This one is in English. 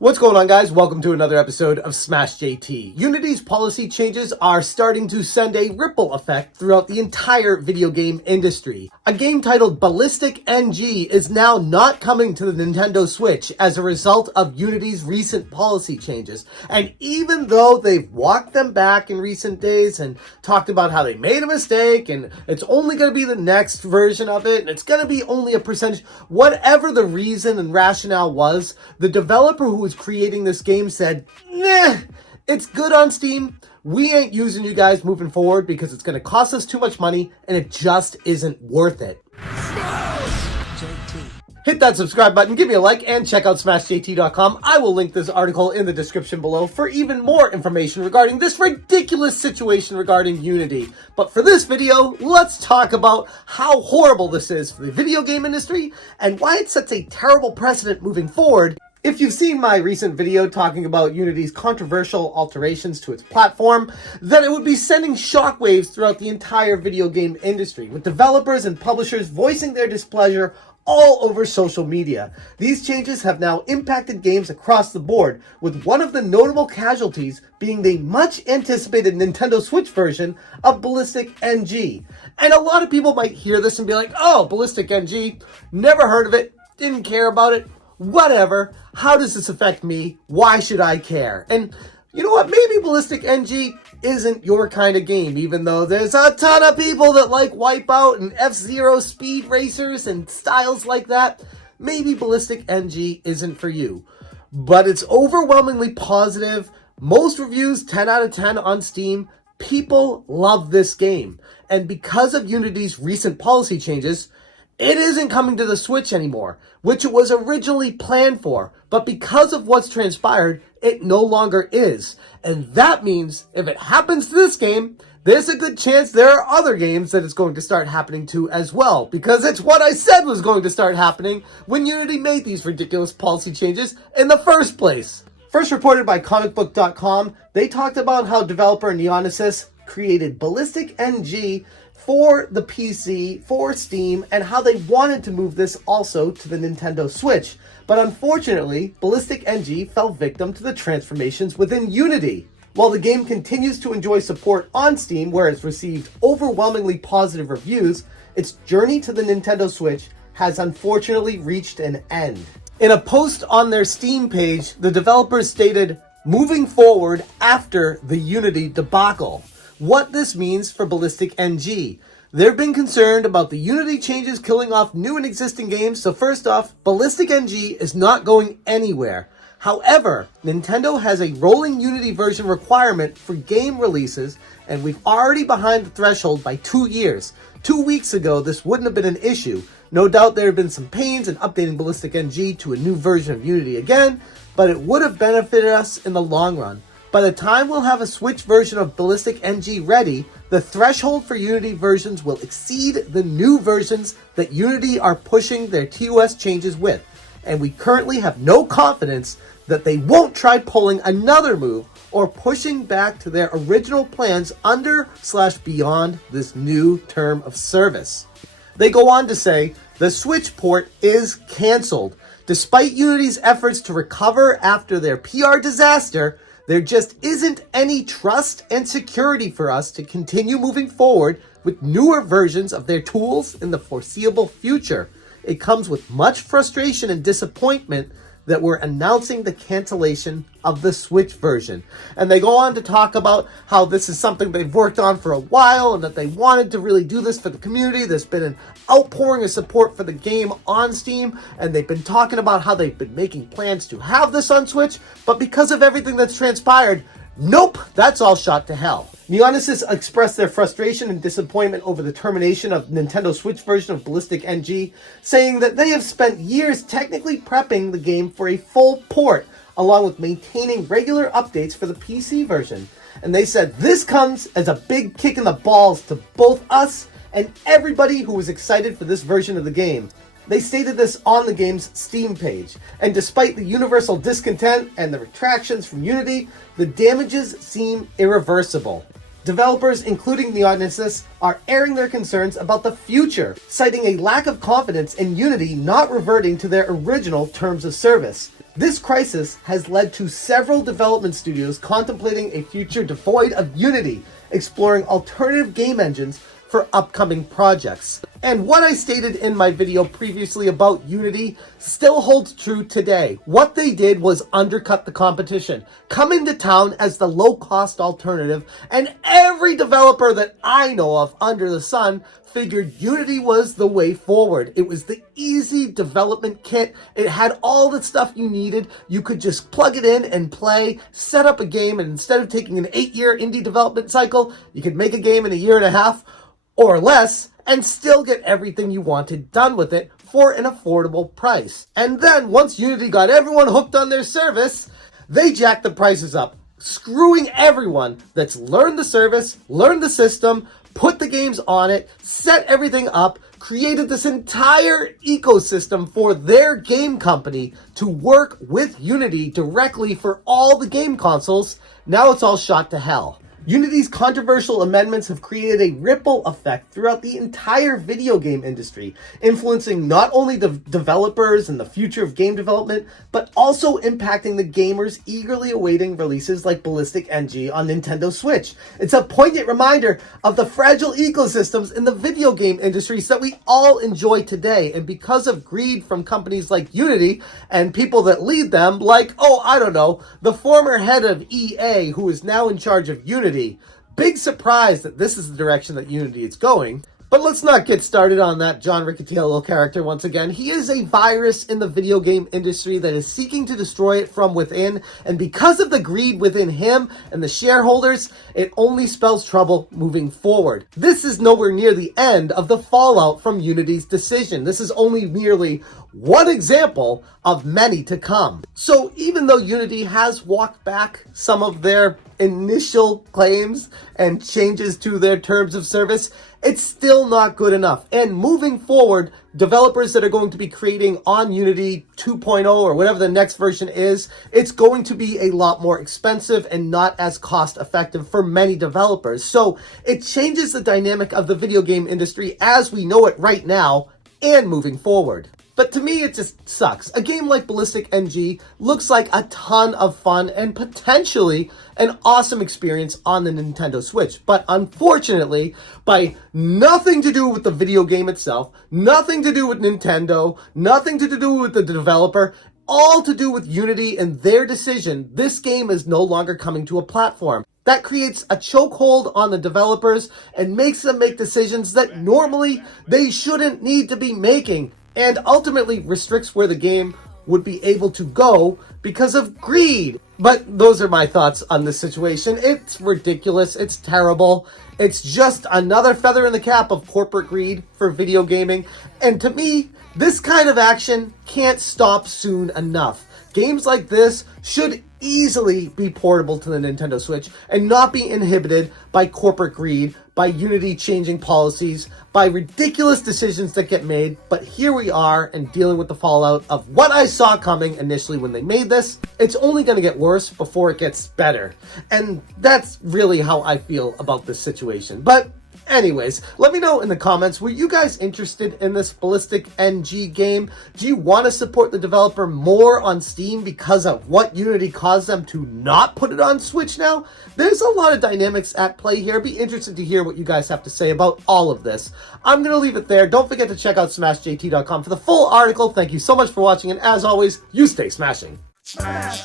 What's going on, guys? Welcome to another episode of Smash JT. Unity's policy changes are starting to send a ripple effect throughout the entire video game industry. A game titled BallisticNG is now not coming to the Nintendo Switch as a result of Unity's recent policy changes. And even though they've walked them back in recent days and talked about how they made a mistake and it's only going to be the next version of it and it's going to be only a percentage, whatever the reason and rationale was, the developer who was creating this game said, nah, it's good on Steam. We ain't using you guys moving forward because it's going to cost us too much money and it just isn't worth it. Hit that subscribe button, give me a like, and check out smashjt.com. I will link this article in the description below for even more information regarding this ridiculous situation regarding Unity. But for this video, let's talk about how horrible this is for the video game industry and why it sets a terrible precedent moving forward. If you've seen my recent video talking about Unity's controversial alterations to its platform, then it would be sending shockwaves throughout the entire video game industry, with developers and publishers voicing their displeasure all over social media. These changes have now impacted games across the board, with one of the notable casualties being the much anticipated Nintendo Switch version of BallisticNG. And a lot of people might hear this and be like, oh, BallisticNG, never heard of it, didn't care about it. Whatever, how does this affect me? Why should I care? And you know what, maybe BallisticNG isn't your kind of game, even though there's a ton of people that like Wipeout and F-Zero speed racers and styles like that. Maybe BallisticNG isn't for you, but it's overwhelmingly positive. Most reviews, 10 out of 10 on Steam. People love this game. And because of Unity's recent policy changes, it isn't coming to the Switch anymore, which it was originally planned for, but because of what's transpired, it no longer is. And that means if it happens to this game, there's a good chance there are other games that it's going to start happening to as well, because it's what I said was going to start happening when Unity made these ridiculous policy changes in the first place. First reported by comicbook.com, they talked about how developer Neonesis created BallisticNG for the PC, for Steam, and how they wanted to move this also to the Nintendo Switch. But unfortunately, BallisticNG fell victim to the transformations within Unity. While the game continues to enjoy support on Steam, where it's received overwhelmingly positive reviews, its journey to the Nintendo Switch has unfortunately reached an end. In a post on their Steam page, the developers stated, moving forward after the Unity debacle. What this means for BallisticNG. They've been concerned about the Unity changes killing off new and existing games, so first off, BallisticNG is not going anywhere. However, Nintendo has a rolling Unity version requirement for game releases, and we've already behind the threshold by 2 years. 2 weeks ago, this wouldn't have been an issue. No doubt there have been some pains in updating BallisticNG to a new version of Unity again, but it would have benefited us in the long run. By the time we'll have a Switch version of BallisticNG ready, the threshold for Unity versions will exceed the new versions that Unity are pushing their TOS changes with, and we currently have no confidence that they won't try pulling another move or pushing back to their original plans under/beyond this new term of service. They go on to say, the Switch port is cancelled. Despite Unity's efforts to recover after their PR disaster, there just isn't any trust and security for us to continue moving forward with newer versions of their tools in the foreseeable future. It comes with much frustration and disappointment that we're announcing the cancellation of the Switch version. And they go on to talk about how this is something they've worked on for a while and that they wanted to really do this for the community. There's been an outpouring of support for the game on Steam, and they've been talking about how they've been making plans to have this on Switch, but because of everything that's transpired, nope, that's all shot to hell. Neonesis expressed their frustration and disappointment over the termination of Nintendo Switch version of BallisticNG, saying that they have spent years technically prepping the game for a full port, along with maintaining regular updates for the PC version. And they said this comes as a big kick in the balls to both us and everybody who was excited for this version of the game. They stated this on the game's Steam page, and despite the universal discontent and the retractions from Unity, the damages seem irreversible. Developers, including Neonesis, are airing their concerns about the future, citing a lack of confidence in Unity not reverting to their original terms of service. This crisis has led to several development studios contemplating a future devoid of Unity, exploring alternative game engines for upcoming projects. And what I stated in my video previously about Unity still holds true today. What they did was undercut the competition, come into town as the low-cost alternative, and every developer that I know of under the sun figured Unity was the way forward. It was the easy development kit. It had all the stuff you needed. You could just plug it in and play, set up a game, and instead of taking an 8-year indie development cycle, you could make a game in a year and a half or less and still get everything you wanted done with it for an affordable price. And then once Unity got everyone hooked on their service, they jacked the prices up, screwing everyone that's learned the service, learned the system, put the games on it, set everything up, created this entire ecosystem for their game company to work with Unity directly for all the game consoles. Now it's all shot to hell. Unity's controversial amendments have created a ripple effect throughout the entire video game industry, influencing not only the developers and the future of game development, but also impacting the gamers eagerly awaiting releases like BallisticNG on Nintendo Switch. It's a poignant reminder of the fragile ecosystems in the video game industries that we all enjoy today, and because of greed from companies like Unity and people that lead them, like, the former head of EA, who is now in charge of Unity. Big surprise that this is the direction that Unity is going. But let's not get started on that John Riccitiello character once again. He is a virus in the video game industry that is seeking to destroy it from within, and because of the greed within him and the shareholders, it only spells trouble moving forward. This is nowhere near the end of the fallout from Unity's decision. This is only merely one example of many to come. So even though Unity has walked back some of their initial claims and changes to their terms of service, it's still not good enough. And moving forward, developers that are going to be creating on Unity 2.0 or whatever the next version is, it's going to be a lot more expensive and not as cost effective for many developers. So it changes the dynamic of the video game industry as we know it right now and moving forward. But to me, it just sucks. A game like BallisticNG looks like a ton of fun and potentially an awesome experience on the Nintendo Switch. But unfortunately, by nothing to do with the video game itself, nothing to do with Nintendo, nothing to do with the developer, all to do with Unity and their decision, this game is no longer coming to a platform. That creates a chokehold on the developers and makes them make decisions that normally they shouldn't need to be making, and ultimately restricts where the game would be able to go because of greed. But those are my thoughts on this situation. It's ridiculous. It's terrible. It's just another feather in the cap of corporate greed for video gaming. And to me, this kind of action can't stop soon enough. Games like this should easily be portable to the Nintendo Switch and not be inhibited by corporate greed, by Unity changing policies, by ridiculous decisions that get made. But here we are and dealing with the fallout of what I saw coming initially when they made this. It's only going to get worse before it gets better. And that's really how I feel about this situation. But anyways, let me know in the comments, were you guys interested in this BallisticNG game? Do you want to support the developer more on Steam because of what Unity caused them to not put it on Switch now? There's a lot of dynamics at play here. Be interested to hear what you guys have to say about all of this. I'm going to leave it there. Don't forget to check out smashjt.com for the full article. Thank you so much for watching, and as always, you stay smashing. Smash.